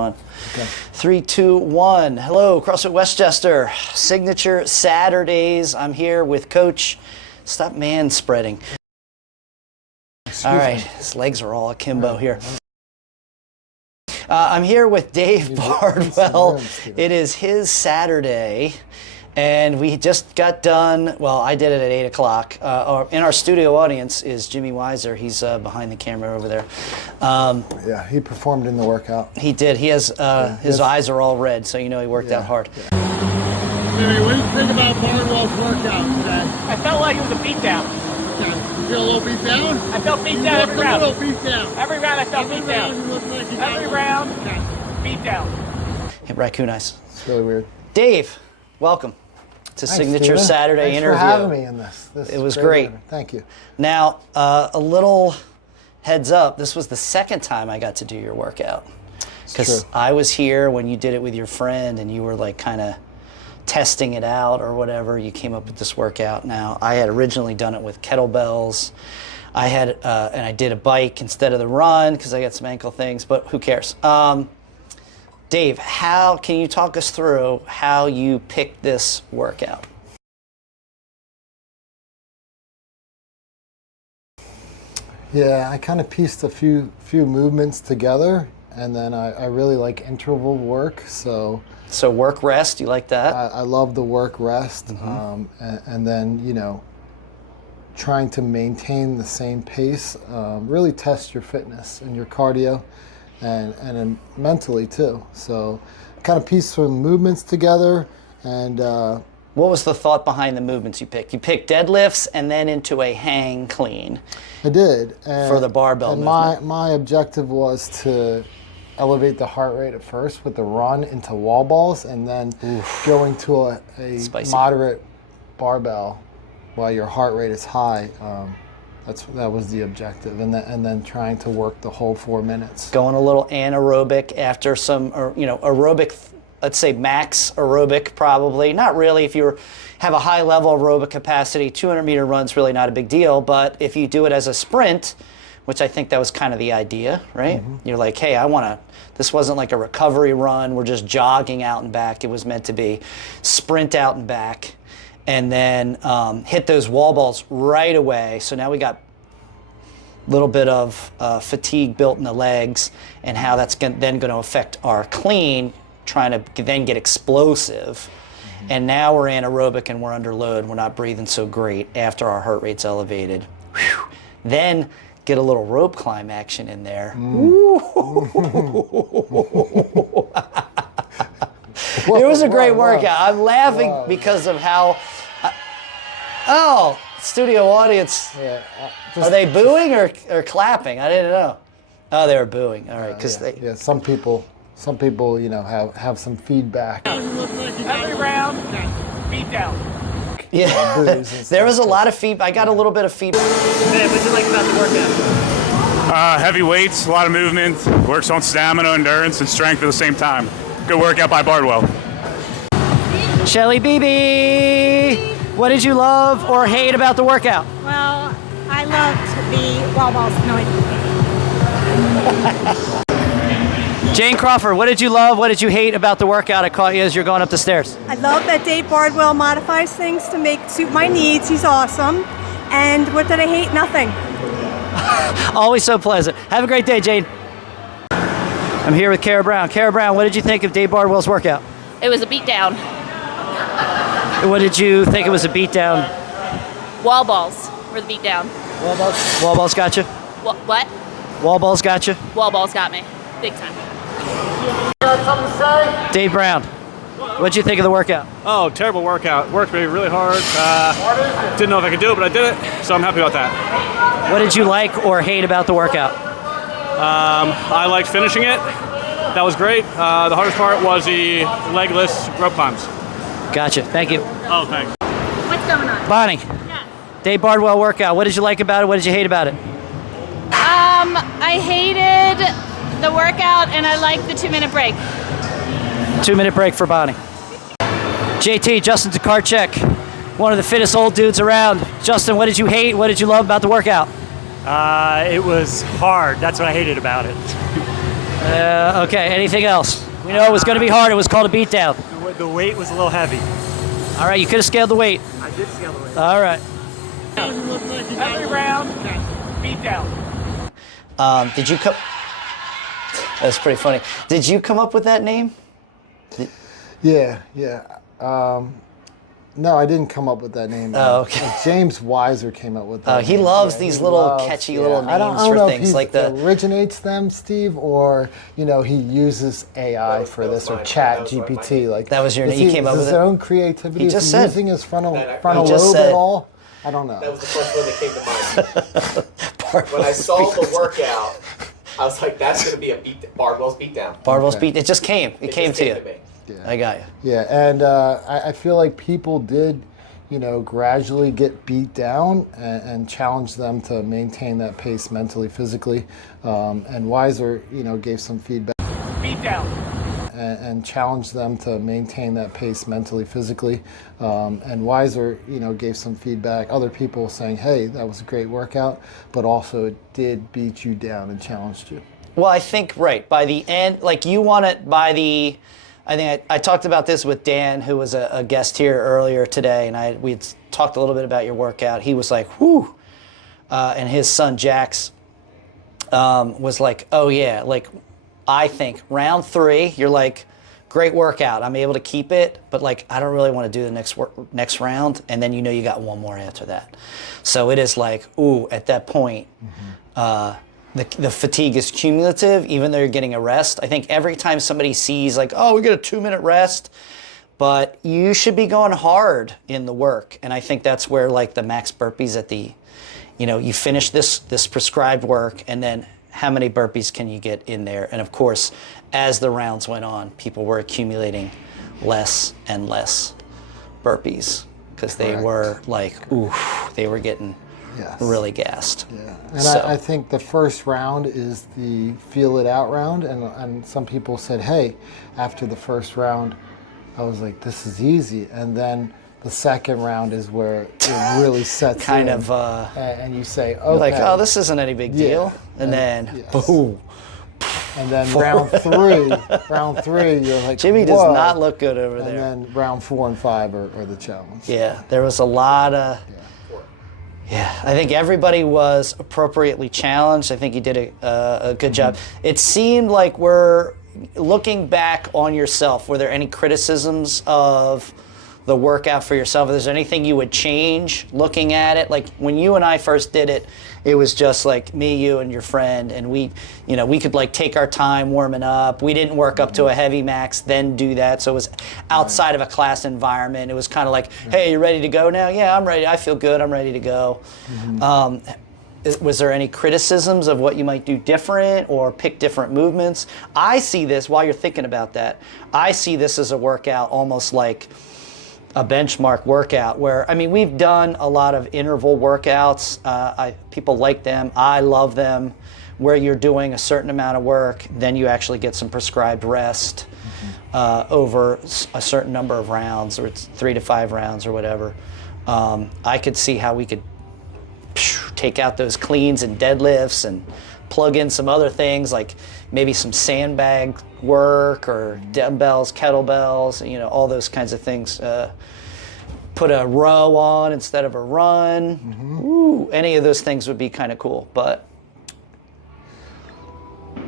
Okay. 3, 2, 1. Hello, CrossFit Westchester. Signature Saturdays. I'm here with Coach. Stop man spreading. All right, his legs are all akimbo here. I'm here with Dave Bardwell. It is his Saturday, and we just got done. Well, I did it at 8 o'clock. In our studio audience is Jimmy Weiser. He's behind the camera over there. Yeah, he performed in the workout. He did. He has his eyes are all red, so you know he worked out hard. Yeah. Jimmy, what do you think about Bardwell's workout today? I felt like it was a beatdown. You feel a little beat down? I felt beat down every round. A little beat down. Every round I felt beat down. Every round, beat down. Hey, Raccoon Eyes. It's really weird. Dave, welcome to Thanks, Signature Steven. Saturday Thanks interview. for having me in this. It was great. Thank you. Now, a little heads up, this was the second time I got to do your workout. Because I was here when you did it with your friend and you were like kind of testing it out or whatever. You came up with this workout. Now, I had originally done it with kettlebells. I had, and I did a bike instead of the run because I got some ankle things, but who cares? Dave, can you talk us through how you picked this workout? Yeah, I kind of pieced a few movements together, and then I really like interval work. So work rest, you like that? I love the work rest, and then trying to maintain the same pace, really test your fitness and your cardio, and mentally too. So kind of pieced some movements together, and what was the thought behind the movements you picked? You picked deadlifts and then into a hang clean. I did. And, for the barbell movement. My objective was to elevate the heart rate at first with the run into wall balls, and then going to a moderate barbell while your heart rate is high. That was the objective, and then trying to work the whole 4 minutes. Going a little anaerobic after some, aerobic. Let's say max aerobic, probably. Not really. If you have a high level aerobic capacity, 200-meter run's really not a big deal. But if you do it as a sprint, which I think that was kind of the idea, right? You're like, hey, this wasn't like a recovery run. We're just jogging out and back. It was meant to be sprint out and back, and then hit those wall balls right away. So now we got a little bit of fatigue built in the legs, and how that's then going to affect our clean, trying to then get explosive. And now we're anaerobic and we're under load. We're not breathing so great after our heart rate's elevated. Whew. Then get a little rope climb action in there. It was a great workout. I'm laughing because of how... studio audience. Yeah, are they booing or clapping? I didn't know. Oh, they were booing. All right, because some people, have some feedback. Every round, beat down. Yeah, there was a lot of feedback. I got a little bit of feedback. Hey, what did you like about the workout? Heavy weights, a lot of movement, works on stamina, endurance, and strength at the same time. Good workout by Bardwell. Shelly BB, what did you love or hate about the workout? Well, I loved the wall balls noise. Jane Crawford, what did you love? What did you hate about the workout? I caught you as you're going up the stairs. I love that Dave Bardwell modifies things to suit my needs. He's awesome. And what did I hate? Nothing. Always so pleasant. Have a great day, Jane. I'm here with Kara Brown. Kara Brown, what did you think of Dave Bardwell's workout? It was a beatdown. What did you think it was a beatdown? Wall balls were the beatdown. Wall balls? Wall balls got you? What? Wall balls got you? Wall balls got me. Big time. Got something to say? Dave Brown, what'd you think of the workout? Oh, terrible workout. Worked me really hard. Didn't know if I could do it, but I did it, so I'm happy about that. What did you like or hate about the workout? I liked finishing it. That was great. The hardest part was the legless rope climbs. Gotcha. Thank you. Oh, thanks. What's going on? Bonnie, Dave Bardwell workout. What did you like about it? What did you hate about it? I hated the workout, and I liked the 2-minute break. 2-minute break for Bonnie. JT, Justin Tokarczuk, one of the fittest old dudes around. Justin, what did you hate? What did you love about the workout? It was hard. That's what I hated about it. Okay, anything else? We know it was going to be hard. It was called a beatdown. The weight was a little heavy. All right, you could have scaled the weight. I did scale the weight. All right. Every round, beat down. Did you come? That's pretty funny. Did you come up with that name? Yeah. No, I didn't come up with that name. Oh, okay. James Weiser came up with that. He name. loves these little catchy little names I don't for know things if like that. Originates them, Steve, or he uses AI for this or Chat GPT. Like that was your name. You came up with his it. own creativity. He just is said using his frontal just lobe said. at all. I don't know. That was the first one that came to mind. When I saw the workout, I was like, "That's going to be a Bardwell's beatdown." Bardwell's beat. It just came. It came to you. me. Yeah. I got you. Yeah, and I feel like people did, gradually get beat down and challenge them to maintain that pace mentally, physically. And Weiser, gave some feedback. Beat down. And challenge them to maintain that pace mentally, physically. And Weiser, gave some feedback. Other people saying, hey, that was a great workout, but also it did beat you down and challenged you. Well, I think, right, by the end, like you want it I think I talked about this with Dan, who was a guest here earlier today, and we had talked a little bit about your workout. He was like, whew, and his son, Jax, was like, oh yeah, like I think round 3, you're like, great workout. I'm able to keep it, but like I don't really want to do the next round, and then you got one more after that. So it is like, ooh, at that point, the fatigue is cumulative, even though you're getting a rest. I think every time somebody sees like, oh, we get a 2-minute rest, but you should be going hard in the work. And I think that's where like the max burpees at the, you finish this prescribed work, and then how many burpees can you get in there? And of course, as the rounds went on, people were accumulating less and less burpees because they were like, ooh, they were getting really gassed. Yeah, and I think the first round is the feel it out round, and some people said, hey, after the first round, I was like, this is easy, and then the second round is where it really sets kind in, of, and you say, okay, you're like, oh, this isn't any big deal, and then boom. And then round three, you're like, Jimmy does whoa. not look good over there. And then round 4 and 5 are the challenge. Yeah, there was a lot of. Yeah, I think everybody was appropriately challenged. I think you did a good job. It seemed like we're looking back on yourself. Were there any criticisms of the workout for yourself? Is there anything you would change looking at it? Like when you and I first did it, it was just like me, you, and your friend, and we could like take our time warming up. We didn't work up to a heavy max, then do that. So it was outside of a class environment. It was kind of like, hey, you ready to go now? Yeah, I'm ready. I feel good. I'm ready to go. Was there any criticisms of what you might do different or pick different movements? I see this, while you're thinking about that, I see this as a workout almost like a benchmark workout where, I mean, we've done a lot of interval workouts. People like them. I love them, where you're doing a certain amount of work, then you actually get some prescribed rest over a certain number of rounds, or it's 3 to 5 rounds or whatever. I could see how we could take out those cleans and deadlifts and plug in some other things like maybe some sandbag work or dumbbells, kettlebells, all those kinds of things. Put a row on instead of a run. Ooh, any of those things would be kind of cool. But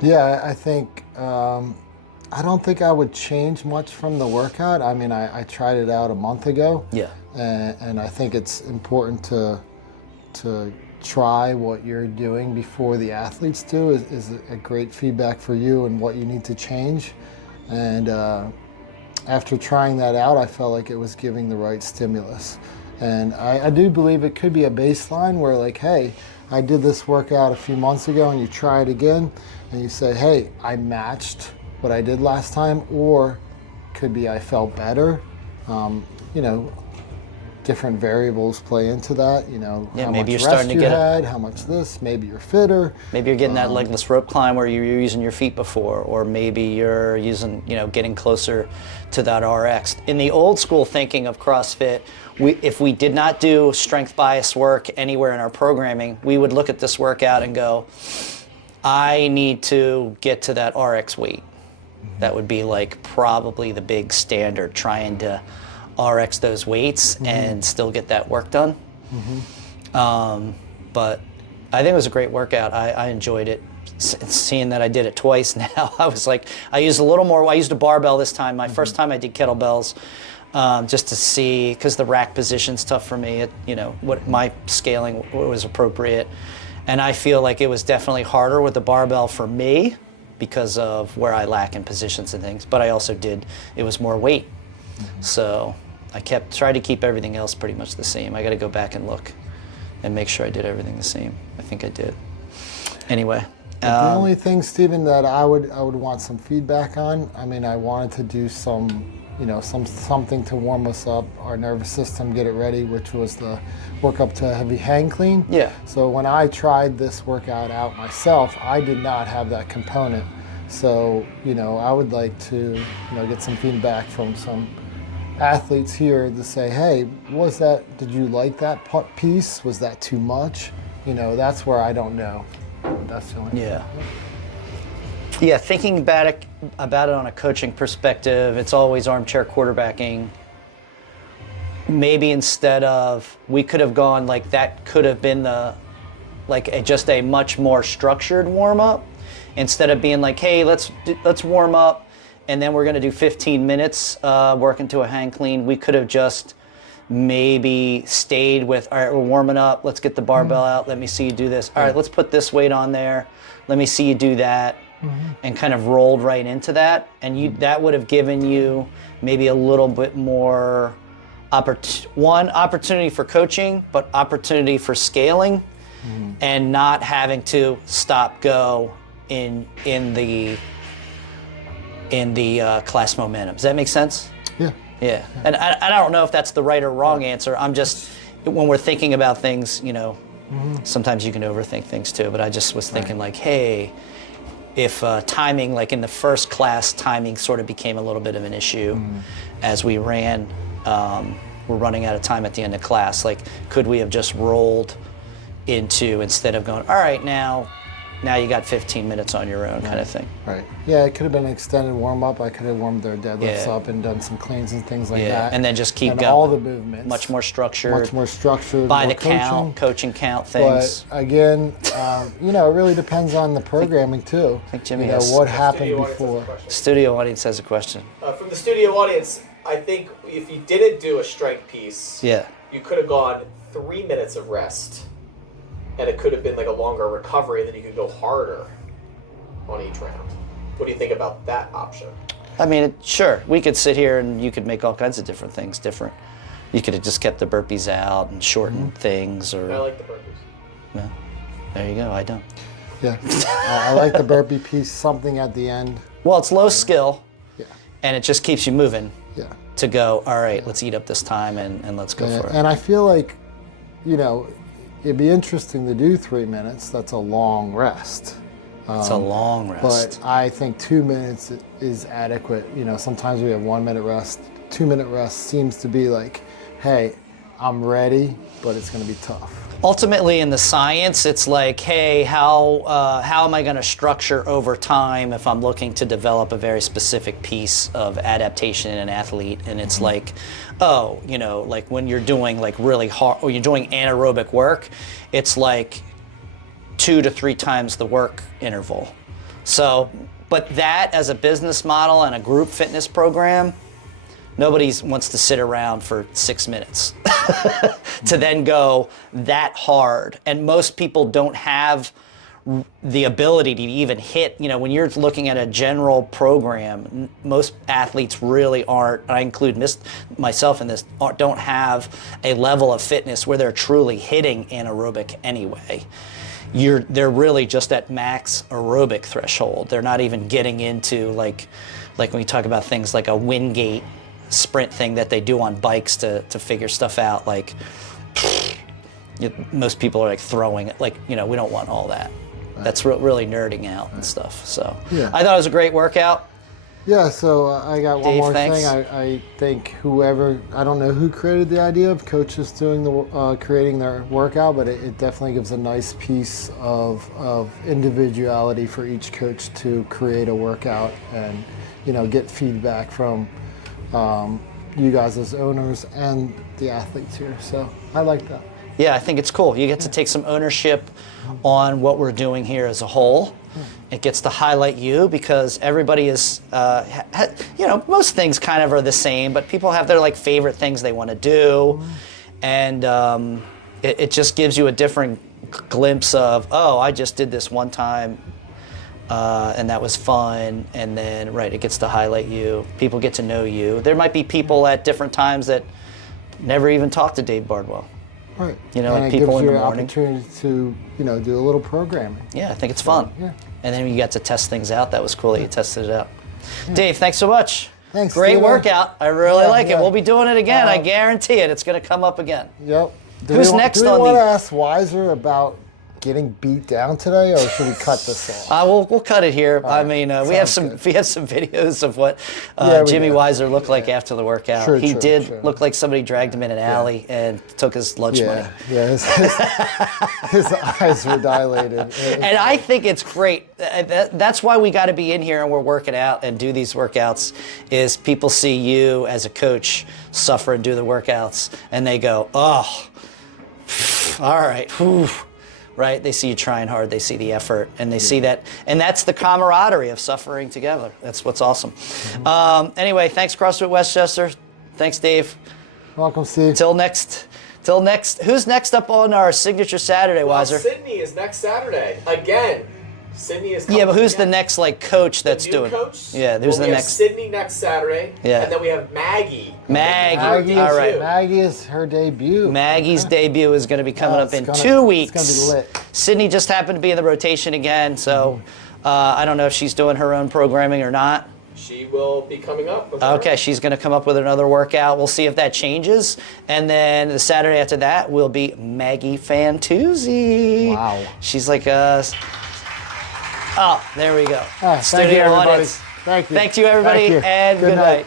yeah, I think I don't think I would change much from the workout. I mean, I tried it out a month ago. Yeah, and I think it's important to try what you're doing before the athletes do is a great feedback for you and what you need to change. And after trying that out, I felt like it was giving the right stimulus. And I do believe it could be a baseline where like, hey, I did this workout a few months ago, and you try it again and you say, hey, I matched what I did last time, or could be I felt better. Different variables play into that, how maybe much you're starting rest to you get had, how much this, maybe you're fitter. Maybe you're getting that legless rope climb where you were using your feet before, or maybe you're using, getting closer to that RX. In the old school thinking of CrossFit, if we did not do strength bias work anywhere in our programming, we would look at this workout and go, I need to get to that RX weight. That would be like probably the big standard, trying to RX those weights and still get that work done. But I think it was a great workout. I enjoyed it. Seeing that I did it twice now, I was like, I used a little more. I used a barbell this time. My first time I did kettlebells, just to see, because the rack position's tough for me. What my scaling was appropriate, and I feel like it was definitely harder with the barbell for me because of where I lack in positions and things. But I also it was more weight, so I tried to keep everything else pretty much the same. I got to go back and look and make sure I did everything the same. I think I did. Anyway. The only thing, Stephen, that I would want some feedback on. I mean, I wanted to do something to warm us up, our nervous system, get it ready, which was the work up to a heavy hang clean. Yeah. So when I tried this workout out myself, I did not have that component. So I would like to get some feedback from some athletes here to say, hey, did you like that piece? Was that too much? That's where I don't know. That's the only thing. Yeah, thinking about it on a coaching perspective, it's always armchair quarterbacking. Maybe instead of, we could have gone like, that could have been just a much more structured warm up, instead of being like, hey, let's warm up and then we're going to do 15 minutes working to a hang clean. We could have just maybe stayed with, all right, we're warming up, let's get the barbell out, let me see you do this. All right, let's put this weight on there, let me see you do that, and kind of rolled right into that. And that would have given you maybe a little bit more opportunity for coaching, but opportunity for scaling, and not having to stop go in the class momentum. Does that make sense? Yeah, and I don't know if that's the right or wrong answer. I'm just, when we're thinking about things, sometimes you can overthink things too, but I just was thinking like, hey, if timing, like in the first class, timing sort of became a little bit of an issue as we ran, we're running out of time at the end of class, like, could we have just rolled into, instead of going, all right, now you got 15 minutes on your own, kind of thing. Right. Yeah, it could have been an extended warm-up. I could have warmed their deadlifts up and done some cleans and things like that. And then just keep and going. All the movements. Much more structured. By By the count, coaching count things. But again, it really depends on the programming too. I think Jimmy has what happened before. Studio audience has a question. From the studio audience, I think if you didn't do a strength piece, you could have gone 3 minutes of rest. And it could have been like a longer recovery, and then you could go harder on each round. What do you think about that option? I mean, sure, we could sit here and you could make all kinds of different things different. You could have just kept the burpees out and shortened things, or. I like the burpees. Yeah, there you go. I don't. Yeah, I like the burpee piece. Something at the end. Well, it's low skill, and it just keeps you moving. Yeah. To go, all right, let's eat up this time and let's go for it. And I feel like, it'd be interesting to do 3 minutes. That's a long rest. It's a long rest. But I think 2 minutes is adequate. Sometimes we have 1 minute rest. 2 minute rest seems to be like, hey, I'm ready, but it's going to be tough. Ultimately, in the science, it's like, hey, how am I going to structure over time if I'm looking to develop a very specific piece of adaptation in an athlete? And it's like, like when you're doing like really hard, or you're doing anaerobic work, it's like 2 to 3 times the work interval. So, but that as a business model and a group fitness program, nobody wants to sit around for 6 minutes to then go that hard. And most people don't have the ability to even hit, when you're looking at a general program, most athletes really aren't, I include myself in this, don't have a level of fitness where they're truly hitting anaerobic anyway. They're really just at max aerobic threshold. They're not even getting into like when we talk about things like a Wingate sprint thing that they do on bikes to figure stuff out, like most people are like throwing it, like, we don't want all that. That's really nerding out and stuff. So I thought it was a great workout. Yeah, so I got one Dave, more thanks. thing. I think whoever, I don't know who created the idea of coaches doing creating their workout, but it definitely gives a nice piece of individuality for each coach to create a workout and, get feedback from you guys as owners and the athletes here. So I like that. Yeah, I think it's cool. You get to take some ownership on what we're doing here as a whole. It gets to highlight you because everybody is, most things kind of are the same, but people have their favorite things they want to do, and it just gives you a different glimpse of, oh, I just did this one time, and that was fun, and then it gets to highlight you. People get to know you. There might be people at different times that never even talked to Dave Bardwell. Right. Like it people gives in you the an morning. opportunity to, do a little programming. Yeah, I think it's fun. Yeah. And then you got to test things out. That was cool that you tested it out. Dave, thanks so much. Thanks. Great Steven. workout. I really like it. yeah. We'll be doing it again. I guarantee it. It's going to come up again. Yep. Who's next do we on want the- to ask Weiser about getting beat down today, or should we cut this off? We'll cut it here. I mean, we have some videos of what Jimmy Weiser looked like after the workout. Sure, he sure, did sure. look like somebody dragged him in an alley and took his lunch money. Yeah, his eyes were dilated. And I think it's great. That's why we got to be in here and we're working out and do these workouts, is people see you as a coach suffer and do the workouts and they go, oh, all right, whew. Right? They see you trying hard, they see the effort, and they see that, and that's the camaraderie of suffering together. That's what's awesome. Anyway, thanks CrossFit Westchester. Thanks, Dave. Welcome, Steve. Till next. Who's next up on our signature Saturday, Weiser? Sydney is next Saturday again. Sydney is coming Yeah, but who's again. the next coach that's new doing? Coach? Yeah, who's we the have next? Sydney next Saturday. Yeah. And then we have Maggie. Maggie. All right. Maggie is her debut. Maggie's debut is going to be coming up in 2 weeks. It's going to be lit. Sydney just happened to be in the rotation again, so I don't know if she's doing her own programming or not. She will be coming up. With Okay, her. she's going to come up with another workout. We'll see if that changes. And then the Saturday after that will be Maggie Fantuzzi. Wow. She's like oh, there we go. Thank you, everybody. Audience. Thank you. Thank you, everybody, Thank you. and good night.